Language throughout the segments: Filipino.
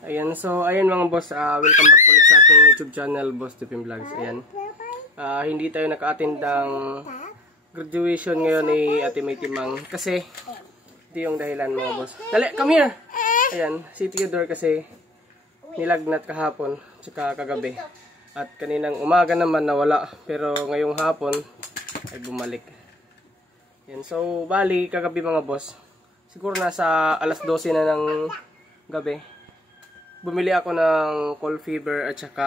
Ayan, so ayan mga boss, welcome back ulit sa aking YouTube channel, Boss Tipim Vlogs. Ayan, hindi tayo naka-attend ng graduation ngayon ni Ate May Timang kasi ito yung dahilan mga boss. Dali, come here! Ayan, si Theodore kasi nilagnat kahapon, tsaka kagabi. At kaninang umaga naman nawala, pero ngayong hapon ay bumalik. Ayan, so bali kagabi mga boss, siguro nasa alas 12 na ng gabi. Bumili ako ng cold fever at saka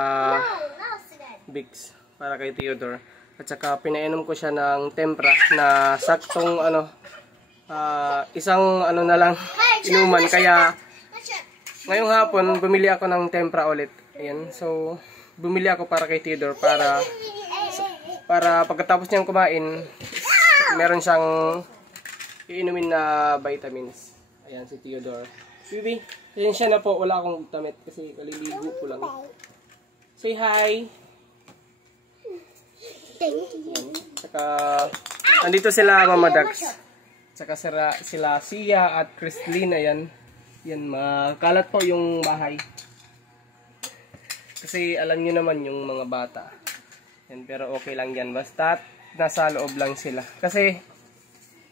Vicks para kay Theodore. At saka pinainom ko siya ng tempra na saktong isang na lang inuman. Kaya ngayong hapon bumili ako ng tempra ulit. Ayan, so bumili ako para kay Theodore para pagkatapos niyang kumain meron siyang iinumin na vitamins. Ayan si Theodore. Bibi, siya na po, wala akong damit kasi kaliligo ko lang. Say hi! Saka, nandito sila Mama Dax. Saka sila Sia at Christine, ayan. Yan, makalat po yung bahay. Kasi alam nyo naman yung mga bata. Yan, pero okay lang yan. Basta nasa loob lang sila. Kasi,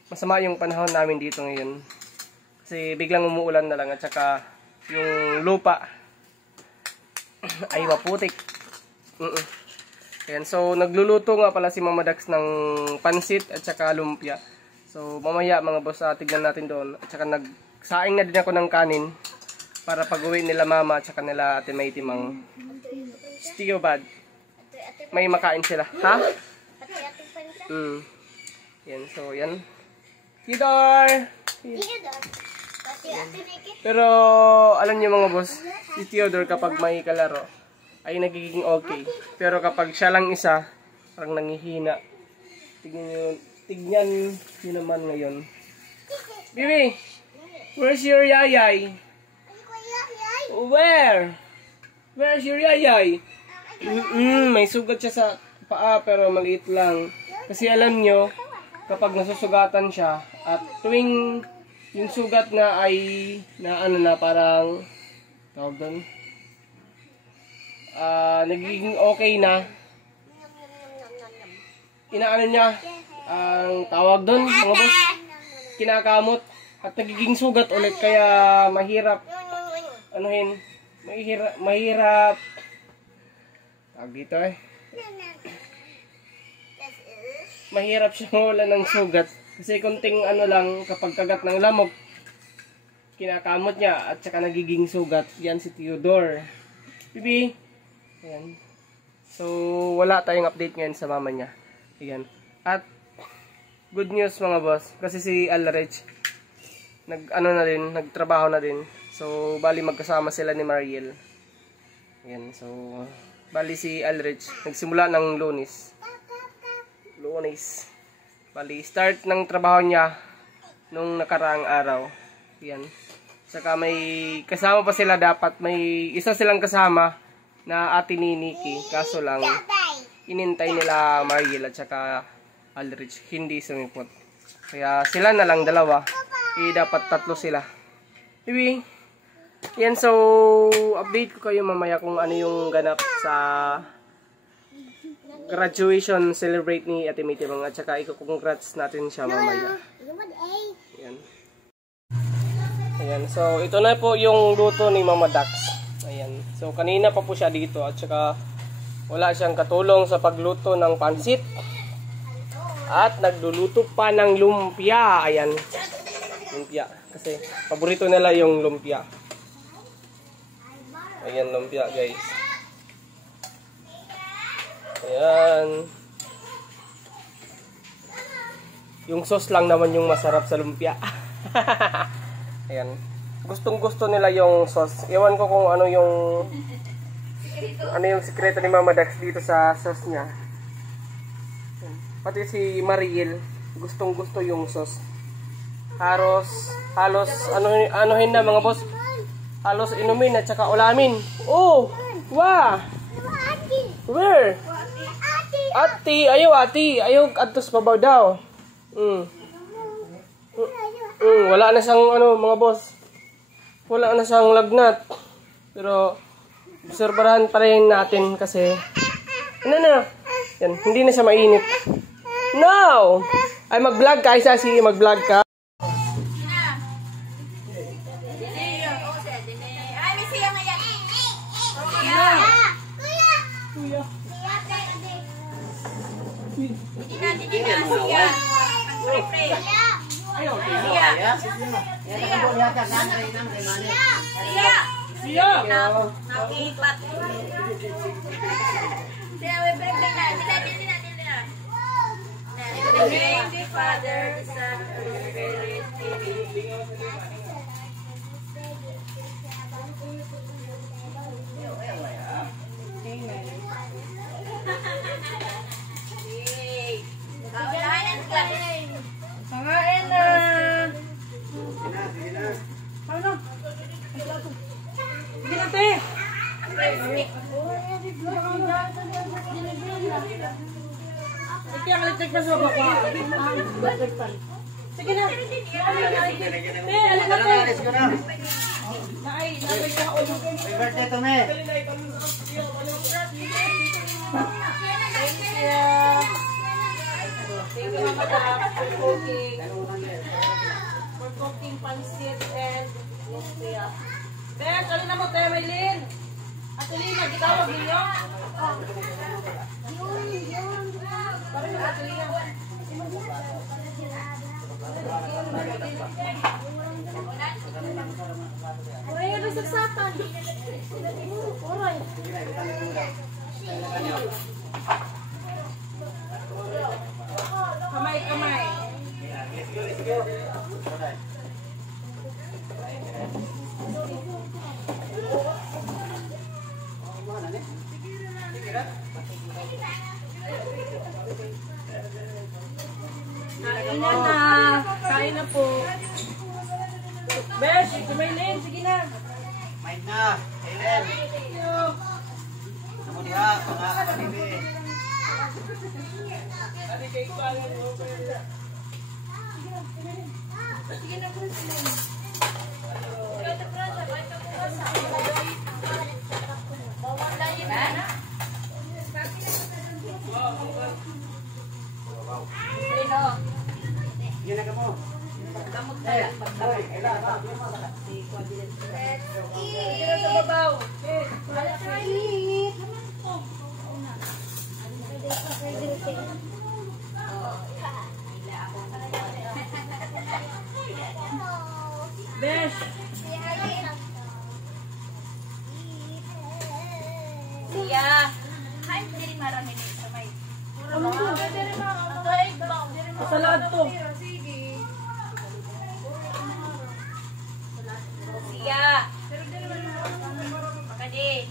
masama yung panahon namin dito ngayon. Kasi biglang umuulan na lang at saka yung lupa ay maputik. Ayan, so nagluluto nga pala si Mama Dax ng pansit at saka lumpia. So mamaya mga boss, tignan natin doon. At saka nagsaing na din ako ng kanin para pag-uwi nila Mama at saka nila Ate May Timang. Stiyo bad. May makain sila. Ha? Yan, so yan. Theodore! Pero alam niyo mga boss, si Theodore kapag may kalaro ay nagiging okay. Pero kapag siya lang isa, parang nangihina. Tignan niyo naman ngayon. Bibi, where's your yayay? Where? Where's your yayay? May sugat siya sa paa pero maliit lang. Kasi alam niyo, kapag nasusugatan siya at tuwing yung sugat na ay parang tawag doon, nagiging okay na, inaano niya ang tawag doon mga boss, kinakamot at nagiging sugat ulit. Kaya mahirap mahirap tawag dito mahirap siya wala ng sugat. Kasi kunting lang, kapag kagat ng lamok, kinakamot niya at saka nagiging sugat. Yan si Theodore. Bibi. Ayan. So, wala tayong update ngayon sa mama niya. Ayan. At, good news mga boss. Kasi si Alrich, nagtrabaho na din. So, bali magkasama sila ni Mariel. Ayan. So, bali si Alrich, nagsimula ng Lunes. Bali, start ng trabaho niya nung nakaraang araw. Yan. Saka may kasama pa sila dapat. May isa silang kasama na ate ni Nikki. Kaso lang, inintay nila Mariel at saka Alrich. Hindi sumipot. Kaya sila na lang dalawa. Dapat tatlo sila. Anyway, yan. So, update ko kayo mamaya kung ano yung ganap sa graduation celebrate ni Ate May Timang at saka i-congrats natin siya mamaya. Ayan. Ayan. So, ito na po yung luto ni Mama Dax. Ayan. So, kanina pa po siya dito at saka wala siyang katulong sa pagluto ng pansit. At nagluluto pa ng lumpia. Ayan. Lumpia. Kasi paborito nila yung lumpia. Ayan, lumpia guys. Ayan. Yung sauce lang naman yung masarap sa lumpia. Ayan. Gustong gusto nila yung sauce. Ewan ko kung ano yung sikreto ni Mama Dax dito sa sauce niya. Pati si Mariel, gustong gusto yung sauce. Halos anuhin na mga boss. Halos inumin at saka ulamin. Oh! Wow! Where? Ati, ayaw atos babaw daw. Wala na siyang mga boss. Wala na siyang lagnat. Pero, obserbahan pa rin natin kasi, ano na, yan, hindi na siya mainit. No! Ay, mag-vlog ka, Isa, mag-vlog ka. Pangain na. Ano? Ginate. Ito ang electric pa sa baba. Sige na. Alam na te. Naay ka ulo. Happy birthday to me. Thank you, madam, for cooking. For cooking pancit and lumpia. Bes, ano na mo, Te Maylin? Ate Lina, gitawag ninyo? Parang na, Ate Lina. Uray, ano saksakan? Uray. Kamay, kamay. Kain na. Kain na po. Besh, kumain, sige na. Main na. Helen. Namu diha, mga kabibi. Yan na ka mo. Damot na lang. Sige sa babaw. Besh. Siya. Hay, diri marami ni sa may. Salad to. Siya. Makadi.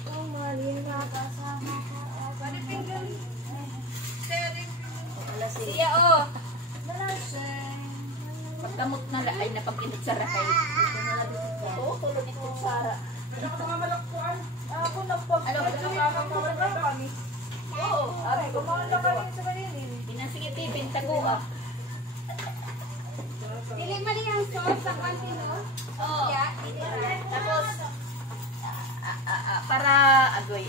Siya oh. Pagkamot na la ay napagpinit sa rakay. Oo, tulog ni Kutsara. Ano ba kami? Oo, ari ko mga kami sa kanilin. Pinasingit pintago ah. Dili mali ang sauce sa kantin, no? Oo. Tapos para agoy.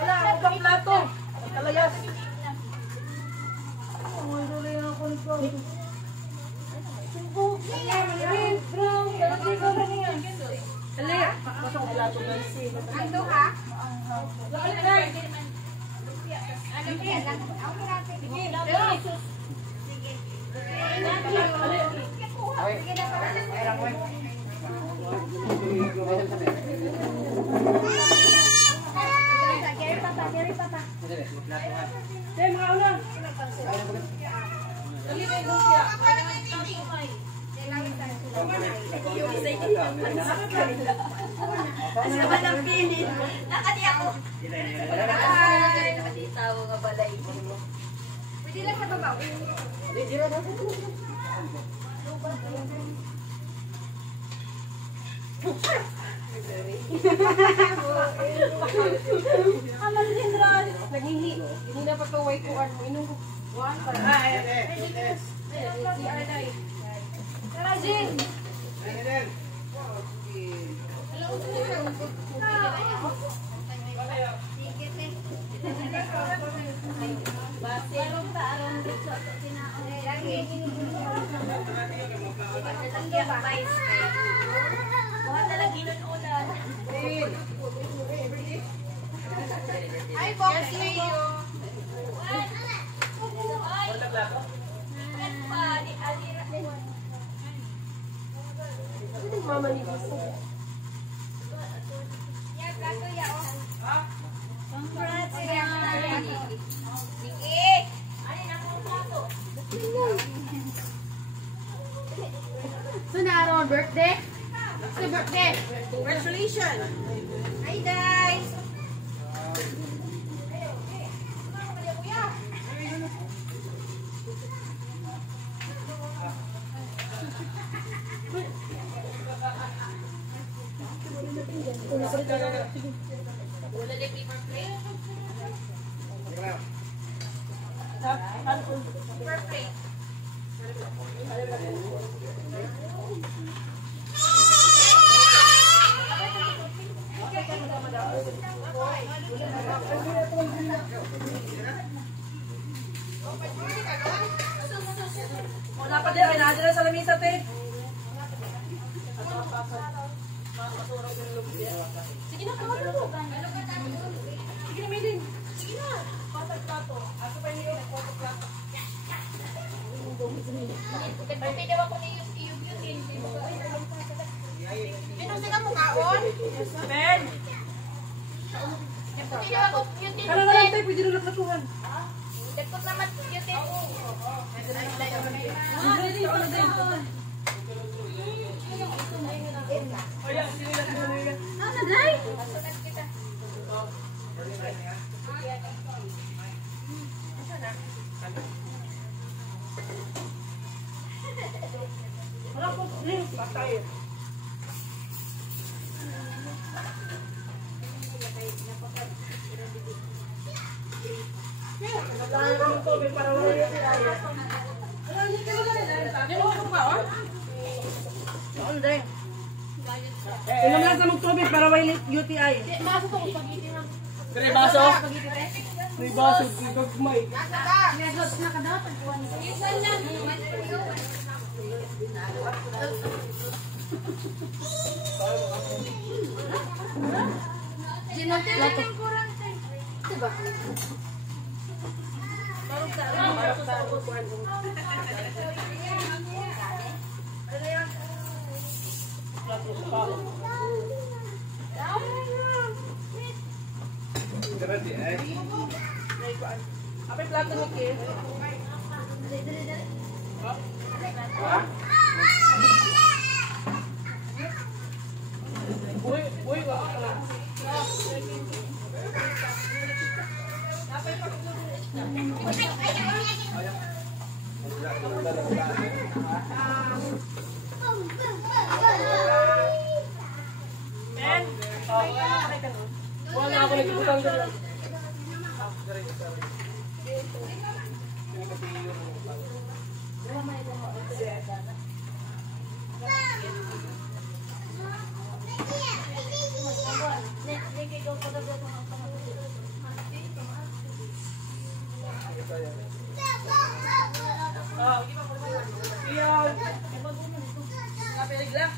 Wala, ubang plato. Kalayas. Ando ha? Ano yan lang? Ako natin. Sige na. Gary Papa. Ano naman ang pili? Nakadi ako. Ay, nakaditaw nga balay. Pwede lang sa babaw. Alam din ron. Naghihi. Hindi na pagkaway ko ano. Inong ko. One. Si Arday. Tara, Jin. Ay, box kayo. Mama ni Bisi. Yan, plato yan. Congrats, So na araw ang birthday? Sa birthday. Congratulations. Hi, guys. Wala pa din. Nadala sa lamisa, te. Sige na, kawal mo. Sige na, Maylin. Sige na. Patag plato. Ako pa yung patag plato. Birthday daw ako ni Yutin. Pinusin ka mo kaon? Ben! Birthday daw ako Yutin. Ano na lang tayo, pwede na naglatuhan. Dekot naman Yutin. Ready, ano din? Ano, Day? Sunod kita. Wala po, Lin. Patay. Inom lang sa mong tubig para may UTI. Baso to, spaghetti na. Kaya baso? May baso, gagmay. Mesos na ka daw, tagpuan. Isan lang. Ginote lang yung kurante. Diba? Apa yung plato mo, Kim? Uy, wala ka na. Ben? Wala ako nagibutang ka lang. Iyan. Kapilig lang.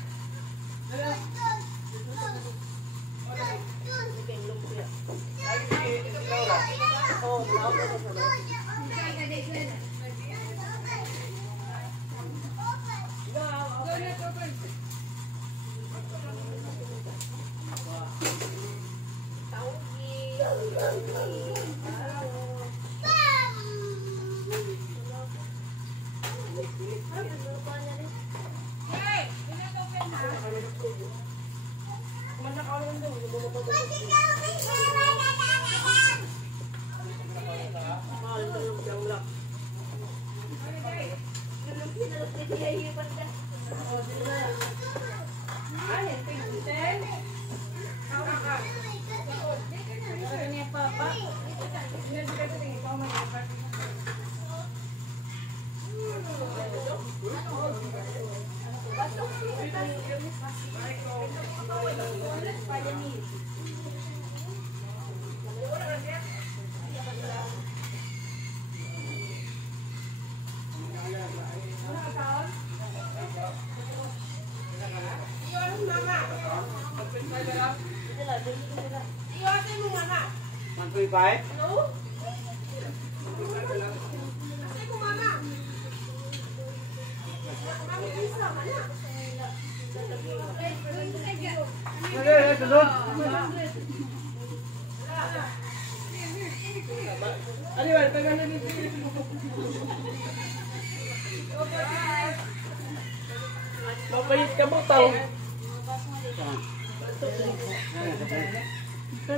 Ay, 25? Okay, sunod. Ano ba? Tagal na dito. Mapayit ka mo, tao. Ayan.